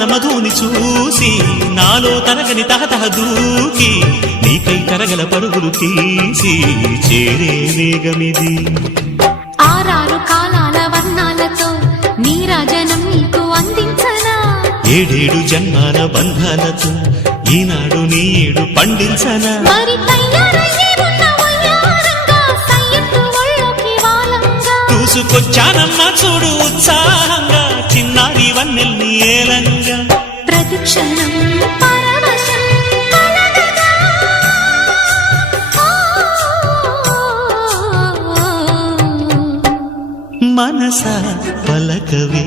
యవ్వన మధుని చూసి నాలో తరగని తహతహ దూకి నీకై తరగల పరుగులు తీసి చేరే వేగమిది. ఆరారు కాలాల వర్ణాలతో నీరాజనం నీకు అందించనా, ఏడేడు జన్మాల బంధాలతో ఈనాడు నీడు పండించనా. మరి తయారయ్యే ఉన్న వయ్యారంగా సయ్యత్తు ఒళ్ళోకి వాలంగా చూసుకొచ్చానమ్మా చూడు ఉత్సాహంగా చిన్నారి వన్నెల్ని ఏలంగా. ప్రతిక్షణం పరవశం కలగగా మనస పలకవే